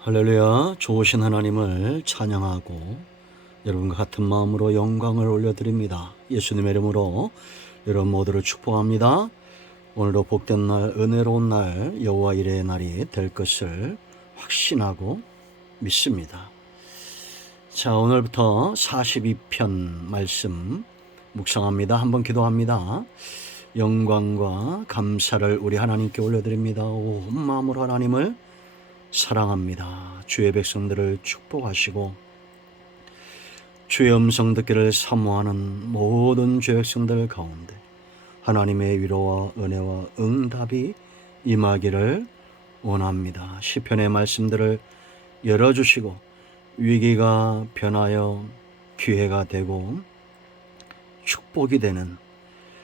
할렐루야. 좋으신 하나님을 찬양하고 여러분과 같은 마음으로 영광을 올려드립니다. 예수님의 이름으로 여러분 모두를 축복합니다. 오늘도 복된 날, 은혜로운 날, 여호와 일의 날이 될 것을 확신하고 믿습니다. 자, 오늘부터 42편 말씀 묵상합니다. 한번 기도합니다. 영광과 감사를 우리 하나님께 올려드립니다. 온 마음으로 하나님을 사랑합니다. 주의 백성들을 축복하시고 주의 음성 듣기를 사모하는 모든 주의 백성들 가운데 하나님의 위로와 은혜와 응답이 임하기를 원합니다. 시편의 말씀들을 열어주시고 위기가 변하여 기회가 되고 축복이 되는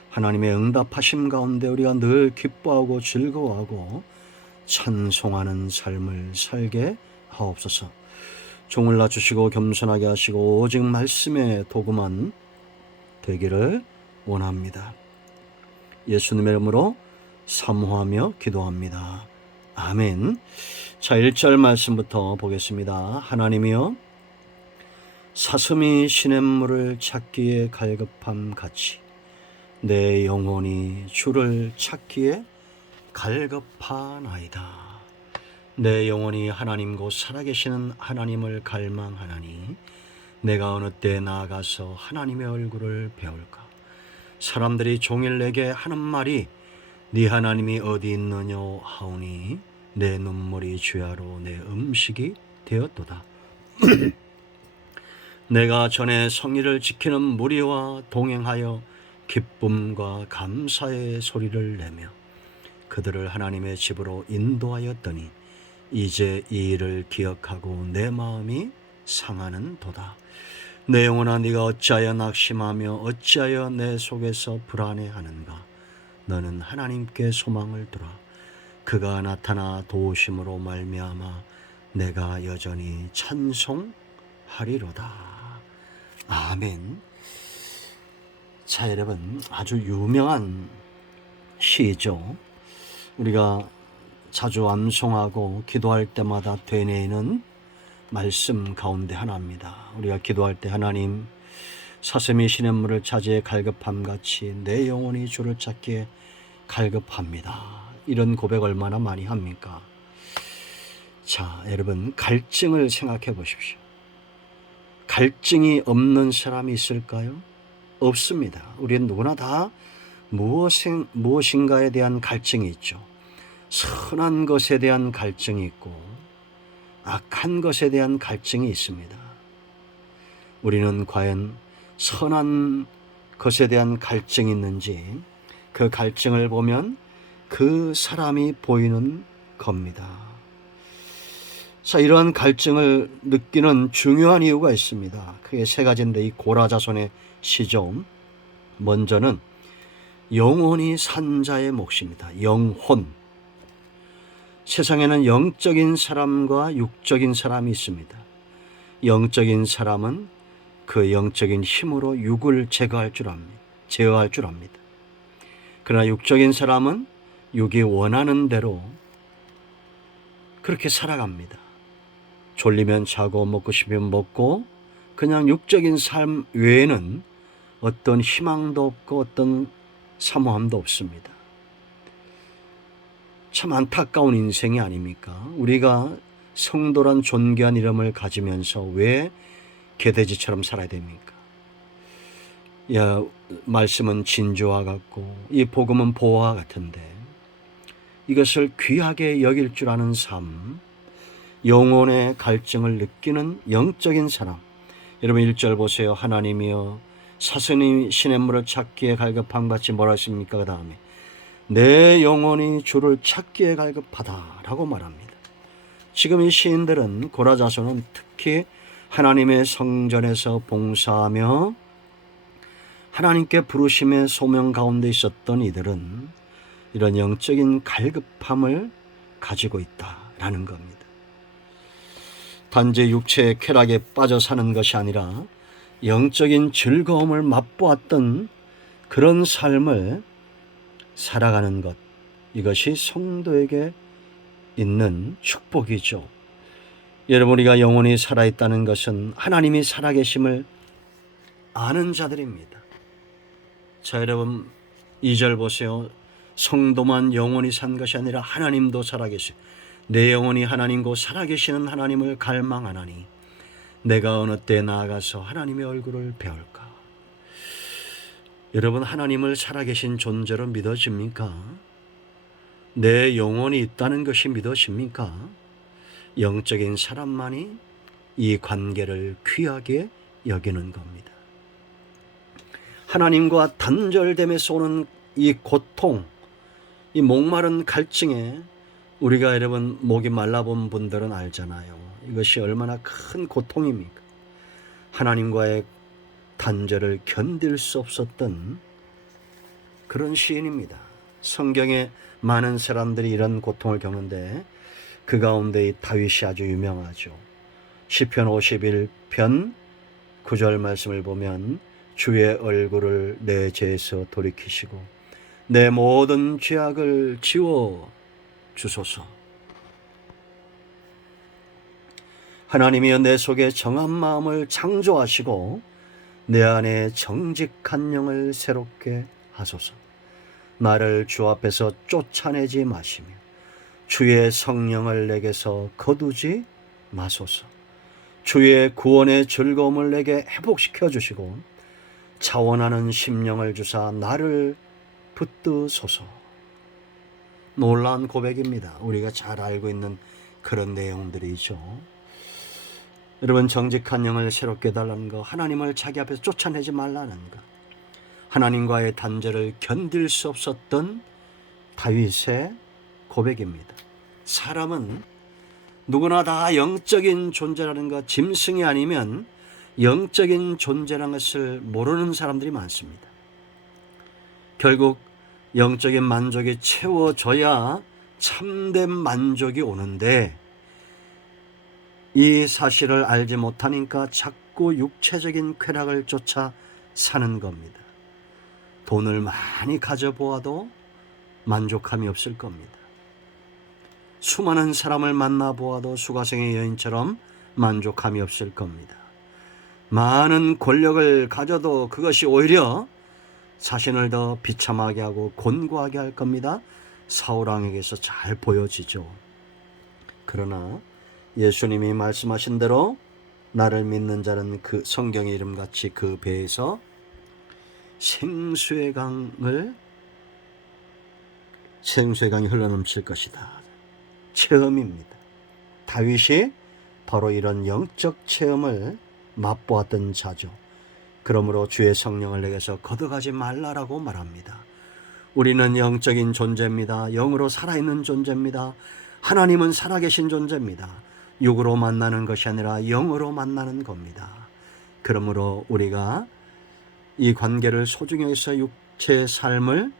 하나님의 응답하심 가운데 우리가 늘 기뻐하고 즐거워하고 찬송하는 삶을 살게 하옵소서. 종을 낮추시고 겸손하게 하시고 오직 말씀의 도구만 되기를 원합니다. 예수님의 이름으로 사모하며 기도합니다. 아멘. 자, 1절 말씀부터 보겠습니다. 하나님이여 사슴이 시냇물을 찾기에 갈급함 같이 내 영혼이 주를 찾기에 갈급하나이다. 내 영혼이 하나님 곧 살아계시는 하나님을 갈망하나니 내가 어느 때 나아가서 하나님의 얼굴을 배울까. 사람들이 종일 내게 하는 말이 네 하나님이 어디 있느냐 하오니 내 눈물이 주야로 내 음식이 되었도다. 내가 전에 성의를 지키는 무리와 동행하여 기쁨과 감사의 소리를 내며 그들을 하나님의 집으로 인도하였더니 이제 이 일을 기억하고 내 마음이 상하는 도다. 내 영혼아 네가 어찌하여 낙심하며 어찌하여 내 속에서 불안해하는가. 너는 하나님께 소망을 두라. 그가 나타나 도우심으로 말미암아 내가 여전히 찬송하리로다. 아멘. 자, 여러분, 아주 유명한 시죠. 우리가 자주 암송하고 기도할 때마다 되뇌이는 말씀 가운데 하나입니다. 우리가 기도할 때 하나님 사슴이 시냇물을 차지해 갈급함 같이 내 영혼이 주를 찾기에 갈급합니다. 이런 고백 얼마나 많이 합니까? 자, 여러분 갈증을 생각해 보십시오. 갈증이 없는 사람이 있을까요? 없습니다. 우리는 누구나 다 무엇인가에 대한 갈증이 있죠. 선한 것에 대한 갈증이 있고 악한 것에 대한 갈증이 있습니다. 우리는 과연 선한 것에 대한 갈증이 있는지 그 갈증을 보면 그 사람이 보이는 겁니다. 자, 이러한 갈증을 느끼는 중요한 이유가 있습니다. 크게 세 가지인데 이 고라자손의 시죠. 먼저는 영혼이 산 자의 몫입니다. 영혼. 세상에는 영적인 사람과 육적인 사람이 있습니다. 영적인 사람은 그 영적인 힘으로 육을 제어할 줄 압니다. 그러나 육적인 사람은 육이 원하는 대로 그렇게 살아갑니다. 졸리면 자고 먹고 싶으면 먹고 그냥 육적인 삶 외에는 어떤 희망도 없고 어떤 사모함도 없습니다. 참 안타까운 인생이 아닙니까? 우리가 성도란 존귀한 이름을 가지면서 왜 개돼지처럼 살아야 됩니까? 말씀은 진주와 같고 이 복음은 보화와 같은데 이것을 귀하게 여길 줄 아는 삶, 영혼의 갈증을 느끼는 영적인 사람. 여러분 1절 보세요. 하나님이여 사슴이 시냇물을 찾기에 갈급함 같이 뭐라 했습니까? 그 다음에 내 영혼이 주를 찾기에 갈급하다 라고 말합니다. 지금 이 시인들은 고라자손은 특히 하나님의 성전에서 봉사하며 하나님께 부르심의 소명 가운데 있었던 이들은 이런 영적인 갈급함을 가지고 있다라는 겁니다. 단지 육체의 쾌락에 빠져 사는 것이 아니라 영적인 즐거움을 맛보았던 그런 삶을 살아가는 것, 이것이 성도에게 있는 축복이죠. 여러분, 우리가 영혼이 살아있다는 것은 하나님이 살아계심을 아는 자들입니다. 자, 여러분 2절 보세요. 성도만 영원히 산 것이 아니라 하나님도 살아계시고 내 영혼이 하나님과 살아계시는 하나님을 갈망하나니 내가 어느 때 나아가서 하나님의 얼굴을 배울까. 여러분, 하나님을 살아계신 존재로 믿어집니까? 내 영혼이 있다는 것이 믿어집니까? 영적인 사람만이 이 관계를 귀하게 여기는 겁니다. 하나님과 단절됨에서 오는 이 고통, 이 목마른 갈증에 우리가 여러분 목이 말라본 분들은 알잖아요. 이것이 얼마나 큰 고통입니까? 하나님과의 단절을 견딜 수 없었던 그런 시인입니다. 성경에 많은 사람들이 이런 고통을 겪는데 그 가운데 이 다윗이 아주 유명하죠. 시편 51편 9절 말씀을 보면 주의 얼굴을 내 죄에서 돌이키시고 내 모든 죄악을 지워 주소서. 하나님이여 내 속에 정한 마음을 창조하시고 내 안에 정직한 영을 새롭게 하소서. 나를 주 앞에서 쫓아내지 마시며 주의 성령을 내게서 거두지 마소서. 주의 구원의 즐거움을 내게 회복시켜 주시고 자원하는 심령을 주사 나를 붙드소서. 놀라운 고백입니다. 우리가 잘 알고 있는 그런 내용들이죠. 여러분, 정직한 영을 새롭게 달라는 것, 하나님을 자기 앞에서 쫓아내지 말라는 것, 하나님과의 단절을 견딜 수 없었던 다윗의 고백입니다. 사람은 누구나 다 영적인 존재라는 것, 짐승이 아니면 영적인 존재라는 것을 모르는 사람들이 많습니다. 결국 영적인 만족이 채워져야 참된 만족이 오는데 이 사실을 알지 못하니까 자꾸 육체적인 쾌락을 쫓아 사는 겁니다. 돈을 많이 가져보아도 만족함이 없을 겁니다. 수많은 사람을 만나보아도 수가성의 여인처럼 만족함이 없을 겁니다. 많은 권력을 가져도 그것이 오히려 자신을 더 비참하게 하고 곤고하게 할 겁니다. 사울왕에게서 잘 보여지죠. 그러나 예수님이 말씀하신 대로 나를 믿는 자는 그 성경의 이름같이 그 배에서 생수의 강이 흘러넘칠 것이다. 체험입니다. 다윗이 바로 이런 영적 체험을 맛보았던 자죠. 그러므로 주의 성령을 내게서 걷어가지 말라라고 말합니다. 우리는 영적인 존재입니다. 영으로 살아있는 존재입니다. 하나님은 살아계신 존재입니다. 육으로 만나는 것이 아니라 영으로 만나는 겁니다. 그러므로 우리가 이 관계를 소중히 해서 육체의 삶을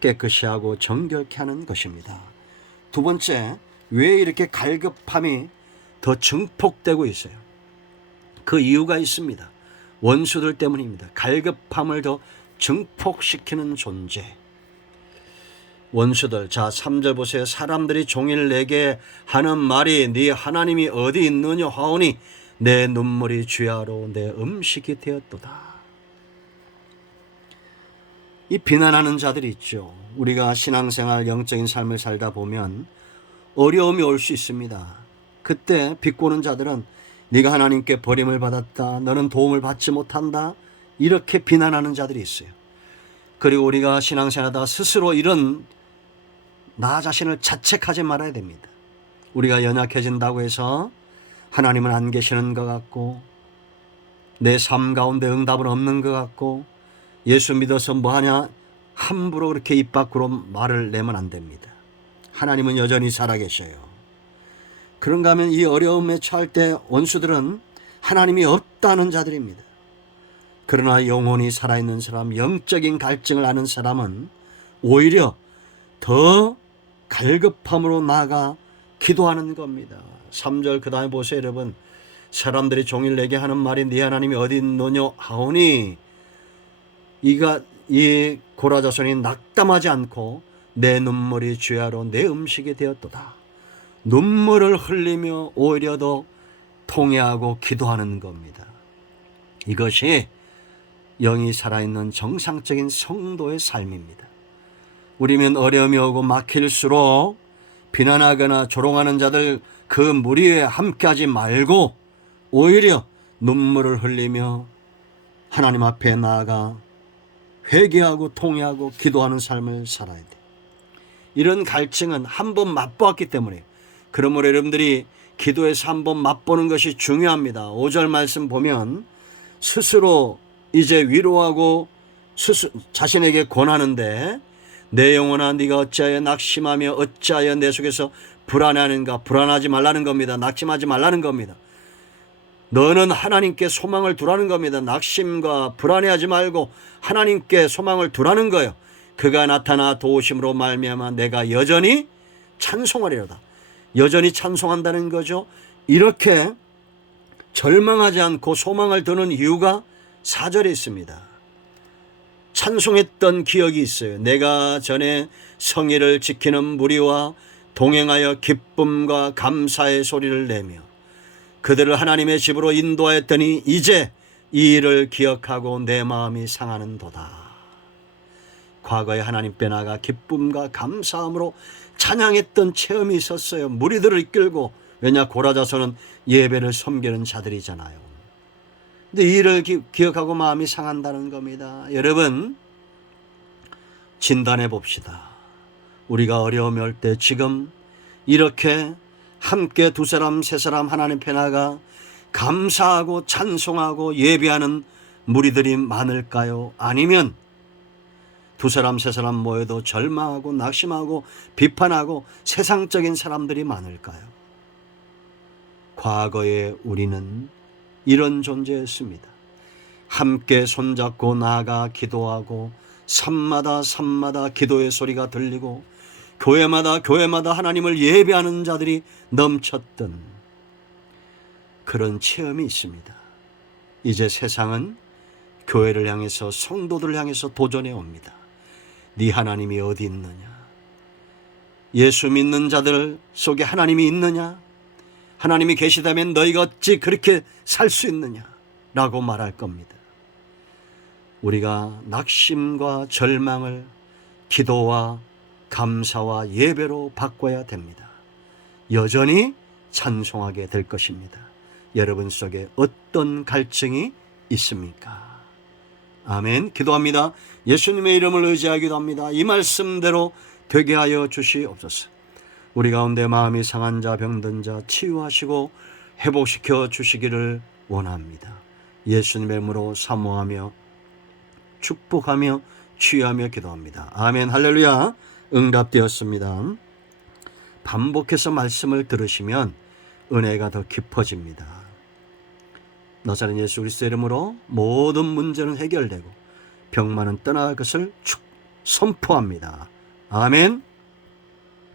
깨끗이 하고 정결케 하는 것입니다. 두 번째, 왜 이렇게 갈급함이 더 증폭되고 있어요? 그 이유가 있습니다. 원수들 때문입니다. 갈급함을 더 증폭시키는 존재. 원수들. 자, 3절 보세요. 사람들이 종일 내게 하는 말이 네 하나님이 어디 있느냐 하오니 내 눈물이 주야로 내 음식이 되었도다. 이 비난하는 자들이 있죠. 우리가 신앙생활 영적인 삶을 살다 보면 어려움이 올 수 있습니다. 그때 비꼬는 자들은 네가 하나님께 버림을 받았다. 너는 도움을 받지 못한다. 이렇게 비난하는 자들이 있어요. 그리고 우리가 신앙생활하다 스스로 이런 나 자신을 자책하지 말아야 됩니다. 우리가 연약해진다고 해서 하나님은 안 계시는 것 같고 내 삶 가운데 응답은 없는 것 같고 예수 믿어서 뭐하냐 함부로 그렇게 입 밖으로 말을 내면 안 됩니다. 하나님은 여전히 살아계셔요. 그런가 하면 이 어려움에 처할 때 원수들은 하나님이 없다는 자들입니다. 그러나 영혼이 살아있는 사람, 영적인 갈증을 아는 사람은 오히려 더 갈급함으로 나아가 기도하는 겁니다. 3절 그 다음에 보세요. 여러분, 사람들이 종일 내게 하는 말이 네 하나님이 어디 있느냐 하오니 이 고라자손이 낙담하지 않고 내 눈물이 주야로 내 음식이 되었도다. 눈물을 흘리며 오히려 더 통회하고 기도하는 겁니다. 이것이 영이 살아있는 정상적인 성도의 삶입니다. 우리면 어려움이 오고 막힐수록 비난하거나 조롱하는 자들 그 무리에 함께하지 말고 오히려 눈물을 흘리며 하나님 앞에 나아가 회개하고 통회하고 기도하는 삶을 살아야 돼. 이런 갈증은 한번 맛보았기 때문에, 그러므로 여러분들이 기도에서 한번 맛보는 것이 중요합니다. 5절 말씀 보면 스스로 이제 위로하고 자신에게 권하는데, 내 영혼아 네가 어찌하여 낙심하며 어찌하여 내 속에서 불안해하는가. 불안하지 말라는 겁니다. 낙심하지 말라는 겁니다. 너는 하나님께 소망을 두라는 겁니다. 낙심과 불안해하지 말고 하나님께 소망을 두라는 거예요. 그가 나타나 도우심으로 말미암아 내가 여전히 찬송하리로다. 여전히 찬송한다는 거죠. 이렇게 절망하지 않고 소망을 두는 이유가 4절에 있습니다. 찬송했던 기억이 있어요. 내가 전에 성의를 지키는 무리와 동행하여 기쁨과 감사의 소리를 내며 그들을 하나님의 집으로 인도하였더니 이제 이 일을 기억하고 내 마음이 상하는도다. 과거에 하나님께 나가 기쁨과 감사함으로 찬양했던 체험이 있었어요. 무리들을 이끌고. 왜냐, 고라자손은 예배를 섬기는 자들이잖아요. 근데 이 일을 기억하고 마음이 상한다는 겁니다. 여러분, 진단해 봅시다. 우리가 어려움이 올 때 지금 이렇게 함께 두 사람 세 사람 하나님 앞에 나가 감사하고 찬송하고 예배하는 무리들이 많을까요? 아니면 두 사람 세 사람 모여도 절망하고 낙심하고 비판하고 세상적인 사람들이 많을까요? 과거에 우리는 이런 존재였습니다. 함께 손잡고 나아가 기도하고 산마다 기도의 소리가 들리고 교회마다 하나님을 예배하는 자들이 넘쳤던 그런 체험이 있습니다. 이제 세상은 교회를 향해서, 성도들을 향해서 도전해 옵니다. 네 하나님이 어디 있느냐? 예수 믿는 자들 속에 하나님이 있느냐? 하나님이 계시다면 너희가 어찌 그렇게 살 수 있느냐? 라고 말할 겁니다. 우리가 낙심과 절망을 기도와 감사와 예배로 바꿔야 됩니다. 여전히 찬송하게 될 것입니다. 여러분 속에 어떤 갈증이 있습니까? 아멘. 기도합니다. 예수님의 이름을 의지하기도 합니다. 이 말씀대로 되게 하여 주시옵소서. 우리 가운데 마음이 상한 자, 병든 자 치유하시고 회복시켜 주시기를 원합니다. 예수님의 이름으로 사모하며 축복하며 치유하며 기도합니다. 아멘. 할렐루야. 응답되었습니다. 반복해서 말씀을 들으시면 은혜가 더 깊어집니다. 나사렛 예수 그리스도의 이름으로 모든 문제는 해결되고 병만은 떠나갈 것을 선포합니다. 아멘.